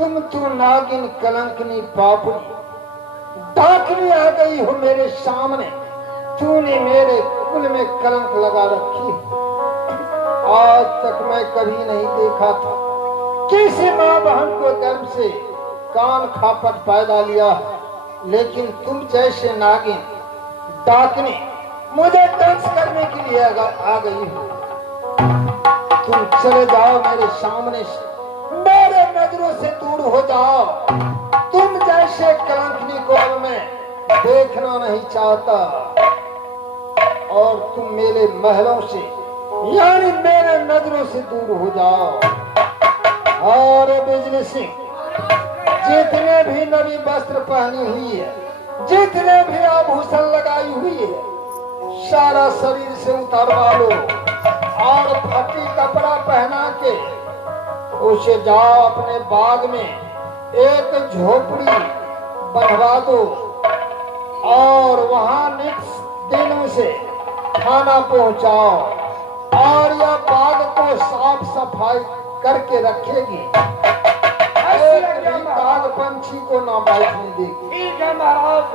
तुम तो नागिन कलंकनी पापनी डाकनी आ गई हो मेरे सामने। तूने मेरे कुल में कलंक लगा रखी। आज तक मैं कभी नहीं देखा था किसी माँ बहन को गर्भ से कान खापट पैदा लिया, लेकिन तुम जैसे नागिन डाकनी मुझे दंश करने के लिए आ गई हो। तुम चले जाओ मेरे सामने से, मेरे नजरों से दूर हो जाओ। तुम जैसे कलंकनी को अब मैं देखना नहीं चाहता, और तुम मेरे महलों से यानी मेरे नजरों से दूर हो जाओ। और बिजली सिंह, जितने भी नवी वस्त्र पहनी हुई है, जितने भी आभूषण लगाई हुई है, सारा शरीर से उतारवा लो और फटी कपड़ा पहना के उसे जाओ अपने बाग में एक झोपड़ी बनवा दो और वहां नित्य दिन उसे खाना पहुंचाओ और यह बाग को साफ सफाई करके रखेगी। बाग पंछी को ना बैठने देगी। ठीक है महाराज,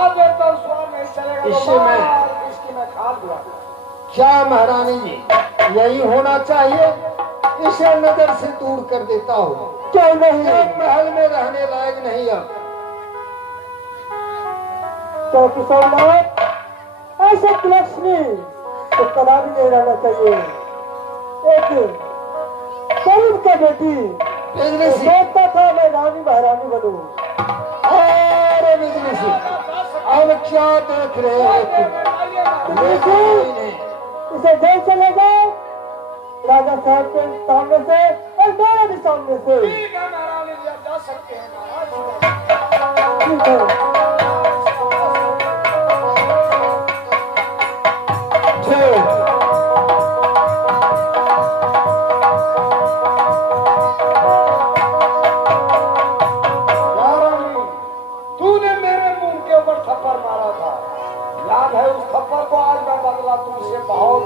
अब तो स्वाद नहीं चलेगा। इससे मैं खा दूंगा। क्या महारानी जी, यही होना चाहिए। इसे नजर से दूर कर देता हूँ। क्यों नहीं? महल में रहने लायक नहीं। अब तो किशोरनाथ, ऐसे कुलक्ष्मी तो कदा भी नहीं रहना चाहिए। एक कौन का बेटी सोचता था मैं रानी महारानी बनूं। अरे बिजली सिंह, अब क्या देख रहे हो? इसे जेल से ले जाओ, राजा साहब के सामने से और मेरे भी सामने से। ठीक है महारानी जी, आप जा सकते हैं महाराज। ठीक है। तूने मेरे मुंह के ऊपर थप्पड़ मारा था, याद है? उस थप्पड़ को आज मैं बदला तुमसे बहुत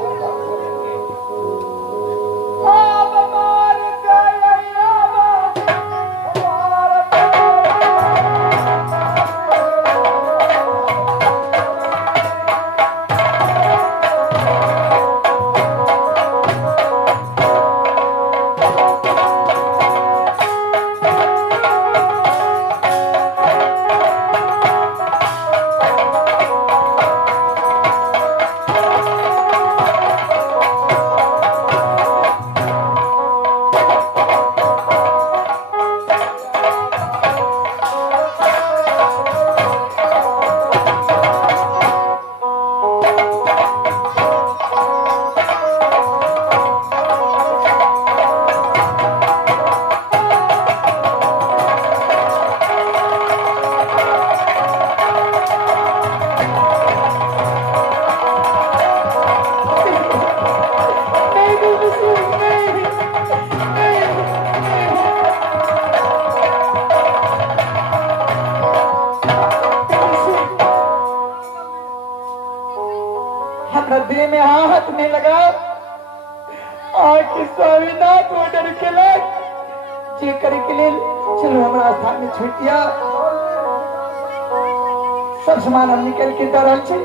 दिल में हाथ में लगा आके स्वामीनाथ ऑर्डर के लिए जे करे के लिए चलो हमारा स्थान में छुटिया सब सामान हम निकल के दरल छे।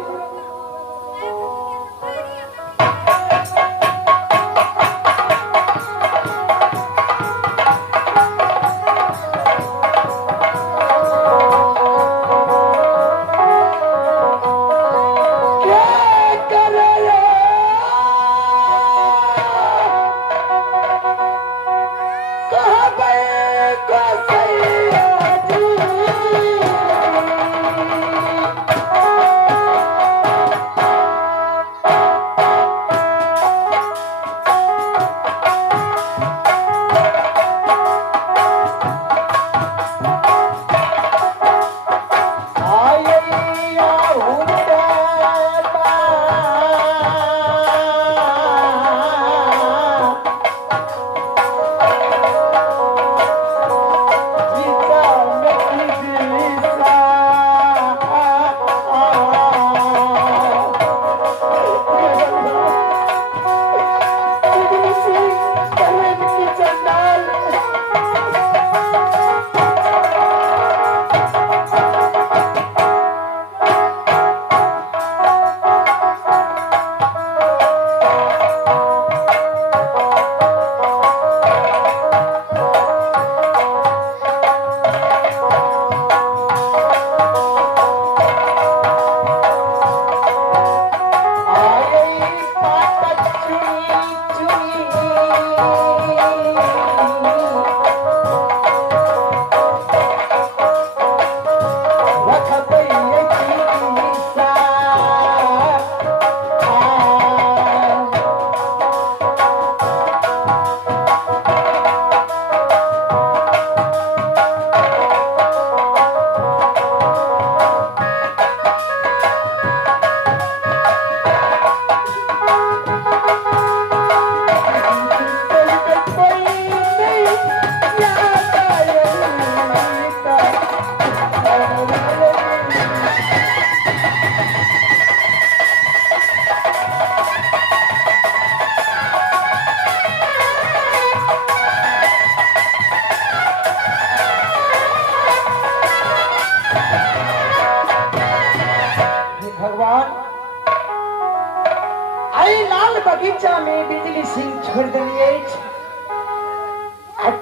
बगीचा में बिजली सिंह छोड़ दिए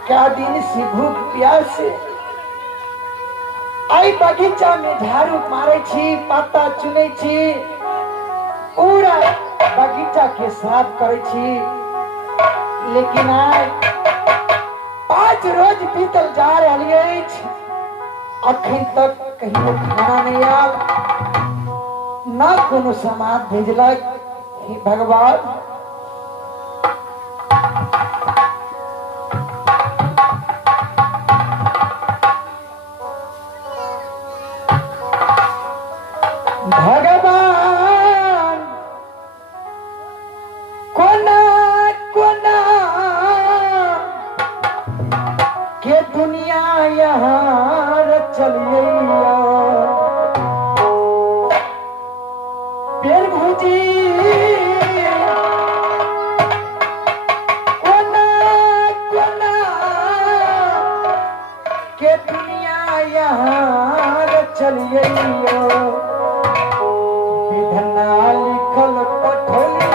का दिन से भूख प्यास से आई बगीचा में झाड़ू मारे छी पत्ता चुने छी पूरा बगीचा के साफ करे छी लेकिन आज 5 रोज बीतल जा रही है अखन तक कहीं खाना नहीं आल ना कोनो समाद भेजलक हे भगवान भगवान कोना कोना के दुनिया यहाँ चलिए पेड़ भूजी कोना कोना के दुनिया यहाँ चलिए विधना लिखल पठलिया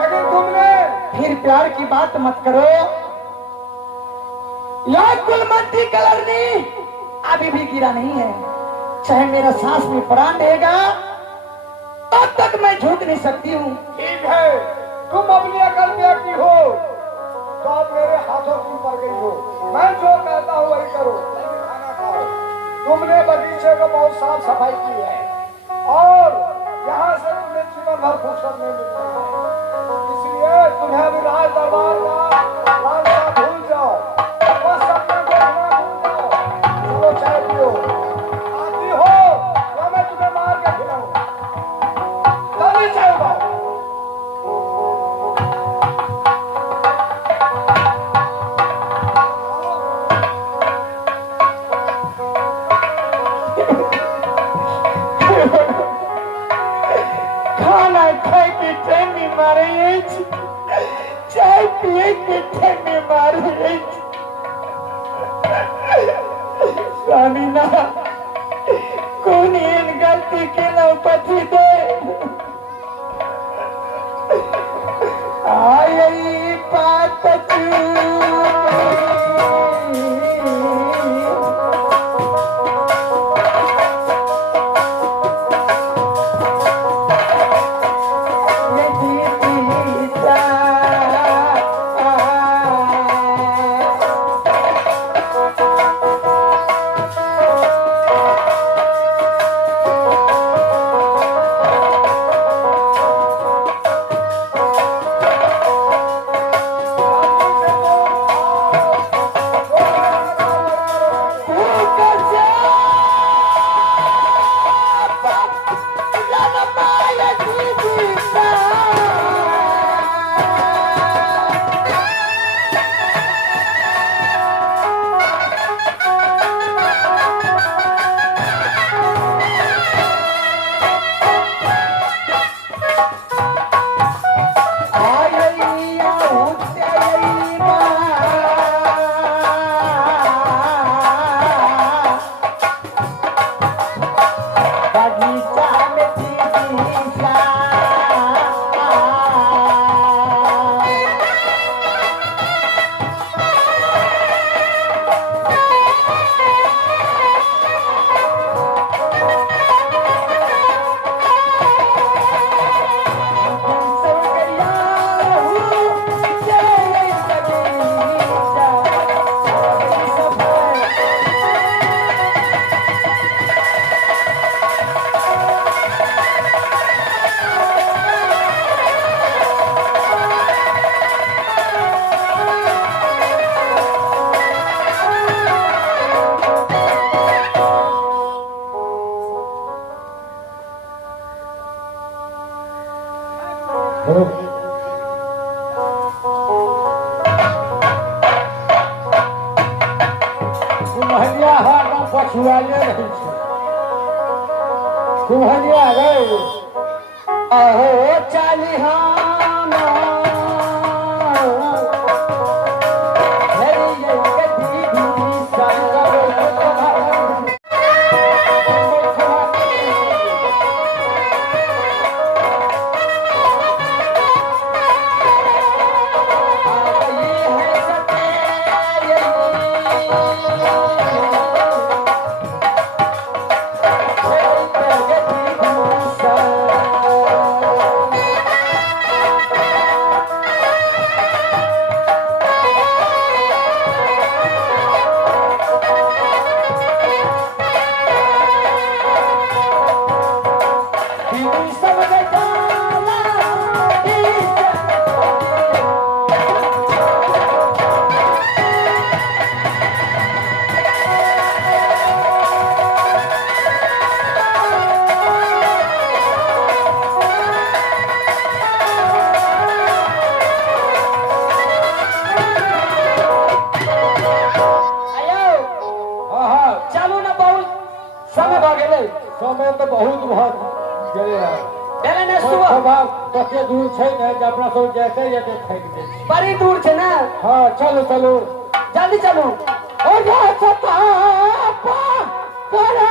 लेकिन तुमने फिर प्यार की बात मत करो यह कुलमती कलर नहीं अभी भी गिरा नहीं है चाहे मेरा सांस में प्राण रहेगा तब तक मैं झूठ नहीं सकती हूँ ठीक है तुम अपनी अकल त्यागी हो तो अब मेरे हाथों तुम पर गई हो मैं जो कहता हूँ वही करो खाना खाओ तुमने बगीचे को बहुत साफ सफाई की है और यहाँ से तुम्हें जीवन भर फुर्सत नहीं मिल रही है इसलिए तुम्हें अभी राज दरबार का लालसा भूल जाओ बस अपने देखना भूल जाओ चलो चाय पियो आती हो या मैं तुम्हें मार के खिलाऊं जल्दी चाय उठाओ खाना खाए के ठंडी मारे चाय पिए के ठंडी मारे स्वामी ना कौन इन गलती के ना पति दे आई बात कुम्हरिया हरदम पछुआले रहै छै। कुम्हरिया गए अहो चालिहाना हेरिये के दीदी संग समय तो बहुत बहुत कते दूर छै ने जे अपना सब जैसे ये तो थक दे बड़ी दूर छै ना। हाँ चलो चलो जल्दी चलो। और जा सकता करना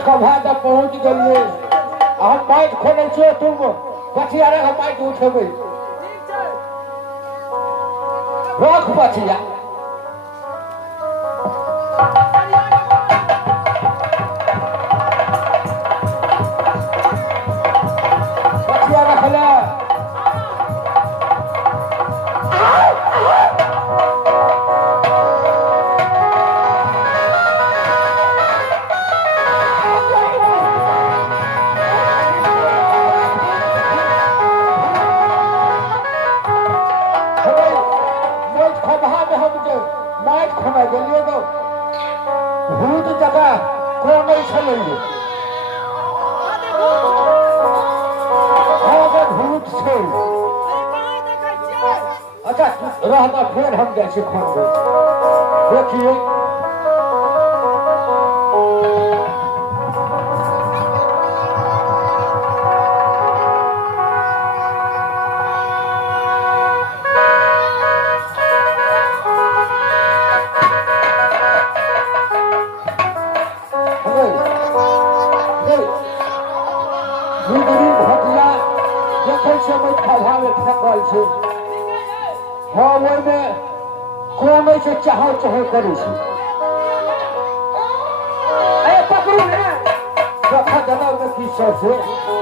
माइट खभा तक पहुंच गए हम माइट खोले छे तुम पछिया रे हम माइट उठेबै रख पछिया पछिया रखला माइट खना गेलिए तो भूत जगह कोने छलै भूत छै अच्छा रहता फिर हम जाइ छी खोन देखिए हम ओहिमे कोने से चाहो चाहो करू छी अरे पकड़ू ने देखा जना में की सब से